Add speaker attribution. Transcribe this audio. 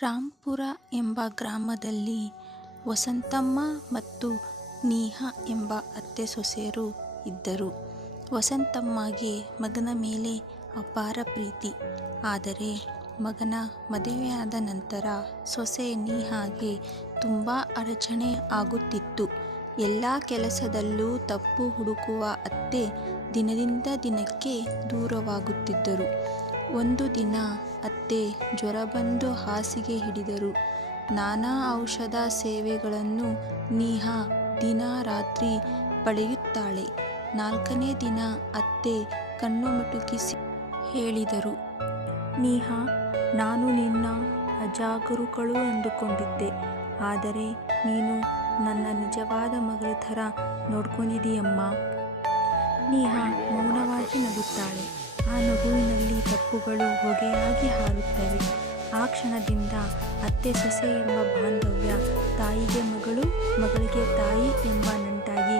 Speaker 1: ರಾಂಪುರ ಎಂಬ ಗ್ರಾಮದಲ್ಲಿ ವಸಂತಮ್ಮ ಮತ್ತು ನೇಹಾ ಎಂಬ ಅತ್ತೆ ಸೊಸೆಯರು ಇದ್ದರು. ವಸಂತಮ್ಮಗೆ ಮಗನ ಮೇಲೆ ಅಪಾರ ಪ್ರೀತಿ. ಆದರೆ ಮಗನ ಮದುವೆಯಾದ ನಂತರ ಸೊಸೆ ನೀಹಾಗೆ ತುಂಬ ಅಡಚಣೆ ಆಗುತ್ತಿತ್ತು. ಎಲ್ಲ ಕೆಲಸದಲ್ಲೂ ತಪ್ಪು ಹುಡುಕುವ ಅತ್ತೆ ದಿನದಿಂದ ದಿನಕ್ಕೆ ದೂರವಾಗುತ್ತಿದ್ದರು. ಒಂದು ದಿನ ಅತ್ತೆ ಜ್ವರ ಬಂದು ಹಾಸಿಗೆ ಹಿಡಿದರು. ನಾನಾ ಔಷಧ ಸೇವೆಗಳನ್ನು ನೇಹಾ ದಿನಾ ರಾತ್ರಿ ಪಡೆಯುತ್ತಾಳೆ. ನಾಲ್ಕನೇ ದಿನ ಅತ್ತೆ ಕಣ್ಣು ಮುಟುಕಿಸಿ ಹೇಳಿದರು. ನೇಹಾ, ನಾನು ನಿನ್ನ ಅಜಾಗರುಕಳು ಅಂದುಕೊಂಡಿದ್ದೆ. ಆದರೆ ನೀನು ನನ್ನ ನಿಜವಾದ ಮಗಳ ಥರ ನೋಡ್ಕೊಂಡಿದೀಯಮ್ಮ ನೇಹಾ ಮೌನವಾಗಿ ನಗುತ್ತಾಳೆ. ಆ ನಗುವಿನಲ್ಲಿ ತಪ್ಪುಗಳು ಹೊಗೆಯಾಗಿ ಹಾರುತ್ತವೆ. ಆ ಕ್ಷಣದಿಂದ ಅತ್ತೆ-ಸೊಸೆ ಎಂಬ ಬಾಂಧವ್ಯ ತಾಯಿಗೆ ಮಗಳು, ಮಗಳಿಗೆ ತಾಯಿ ಎಂಬ ನಂಟಾಗಿ